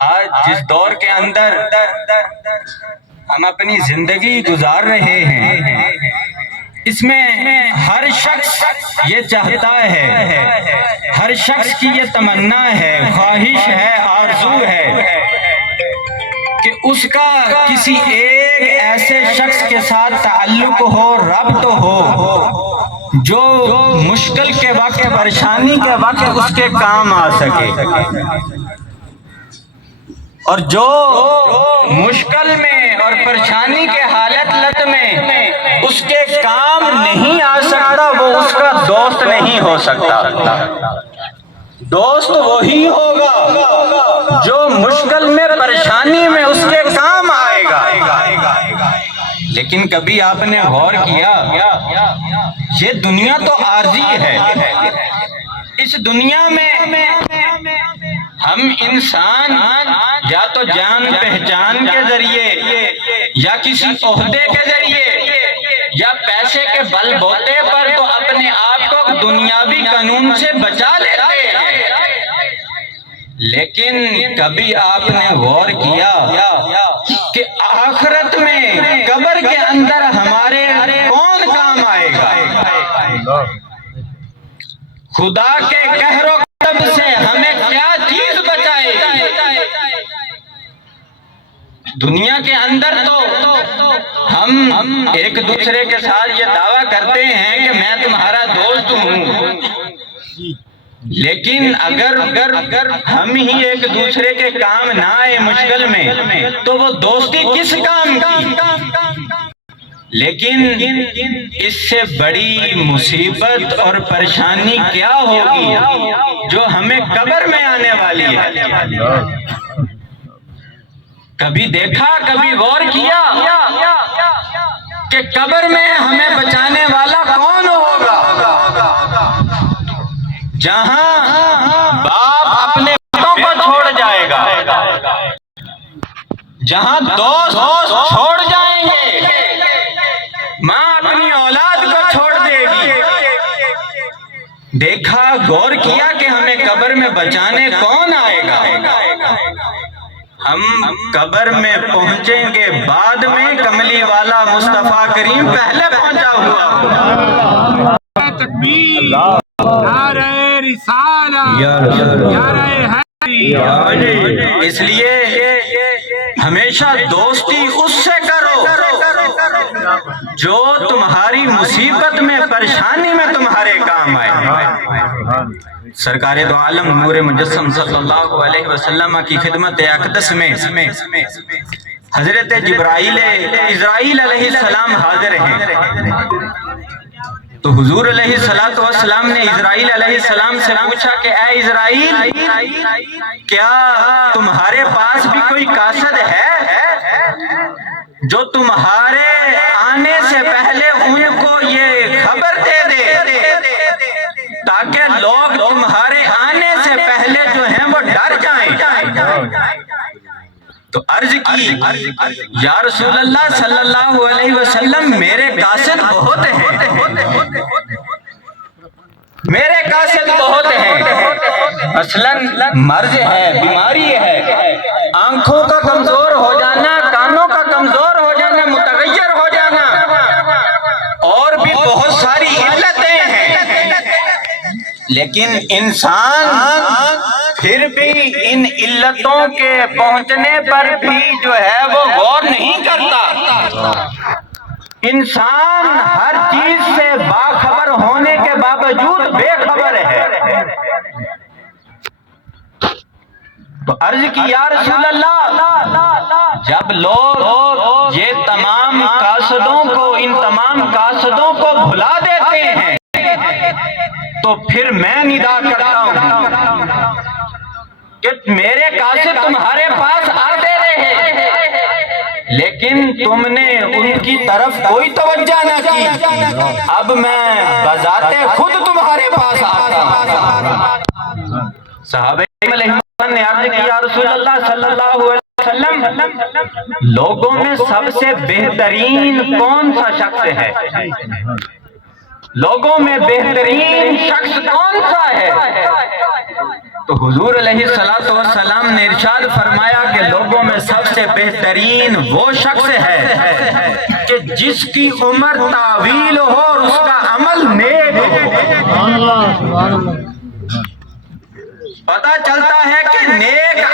آج جس دور کے اندر ہم اپنی زندگی گزار رہے ہیں، اس میں ہر شخص یہ چاہتا ہے، ہر شخص کی یہ تمنا ہے، خواہش ہے، آرزو ہے کہ اس کا کسی ایک ایسے شخص کے ساتھ تعلق ہو، ربط ہو، جو مشکل کے وقت، پریشانی کے وقت اس کے کام آ سکے، اور جو مشکل میں اور پریشانی کے حالت میں اس کے کام نہیں آ سکتا، وہ اس کا دوست نہیں ہو سکتا۔ دوست وہی ہوگا جو مشکل میں، پریشانی میں اس کے کام آئے گا۔ لیکن کبھی آپ نے غور کیا، یہ دنیا تو عارضی ہے، اس دنیا میں ہم انسان یا تو جان پہچان کے ذریعے، یا کسی عہدے کے ذریعے، یا پیسے کے بل بوتے پر تو اپنے آپ کو دنیاوی قانون سے بچا لیتے ہیں، لیکن کبھی آپ نے غور کیا کہ آخرت میں، قبر کے اندر ہمارے کون کام آئے گا؟ خدا کے قہر و غضب سے ہمیں کیا چیز بچائے گی؟ دنیا کے اندر تو ہم ایک دوسرے کے ساتھ یہ دعویٰ کرتے ہیں کہ میں تمہارا دوست ہوں، لیکن اگر ہم ہی ایک دوسرے کے کام نہ آئے مشکل میں، تو وہ دوستی کس کام کی؟ لیکن اس سے بڑی مصیبت اور پریشانی کیا ہوگی جو ہمیں قبر میں آنے والی ہے؟ کبھی دیکھا، کبھی غور کیا کہ قبر میں ہمیں بچانے والا کون ہوگا؟ جہاں باپ اپنے بچوں کو چھوڑ جائے گا، جہاں دوست چھوڑ جائیں گے، ماں اپنی اولاد کو چھوڑ دے گی، دیکھا، غور کیا کہ ہمیں قبر میں بچانے کون آئے گا؟ ہم قبر میں پہنچیں گے بعد میں، کملی والا مصطفیٰ کریم پہلے پہنچا ہوا۔ تکبیر، نعرہ رسالہ، نعرہ حیدری۔ اس لیے ہمیشہ دوستی اس سے کرو جو تمہاری مصیبت میں، پریشانی میں تمہارے کام آئے۔ سرکار دو عالم نور مجسم صلی اللہ علیہ وسلم کی خدمت اقدس میں حضرت اسرائیل علیہ السلام حاضر ہیں، تو حضور علیہ السلام نے اسرائیل علیہ السلام سے پوچھا کہ اے اسرائیل، کیا تمہارے پاس بھی کوئی قاصد ہے جو تمہارے آنے سے پہلے ان کو یہ خبر دے دے تاکہ لوگ تمہارے آنے سے پہلے جو ہیں وہ ڈر جائیں؟ تو عرض کی، یا رسول اللہ صلی اللہ علیہ وسلم، میرے قاصد بہت ہیں، میرے قاصد بہت ہیں، مثلاً مرض ہے، بیماری ہے، آنکھوں کا کمزور ہو جانا، کانوں کا کمزور ہو جانا، متغیر ہو جانا، اور بھی بہت ساری علتیں ہیں، لیکن انسان پھر بھی ان علتوں کے پہنچنے پر بھی جو ہے وہ غور نہیں کرتا۔ انسان ہر چیز سے باخبر ہونے کے باوجود بے خبر ہے۔ تو عرض کی، یا رسول اللہ، جب لوگ یہ تمام قاصدوں کو، ان تمام قاصدوں کو بھلا دیتے ہیں، تو پھر میں ندا کرتا ہوں کہ میرے قاصد تمہارے پاس آتے رہے، لیکن تم نے ان کی طرف کوئی توجہ نہ کی، اب میں بذات خود تمہارے پاس آتا ہوں۔ صحابہ علیہ السلام نے عرض کی، یا رسول اللہ صلی اللہ علیہ وسلم، لوگوں میں سب سے بہترین کون سا شخص ہے؟ لوگوں میں بہترین شخص کون سا ہے؟ تو حضور علیہ السلام نے ارشاد فرمایا، سے بہترین وہ شخص ہے کہ جس کی عمر طویل ہو اور اس کا عمل نیک ہو۔ پتہ چلتا ہے کہ نیک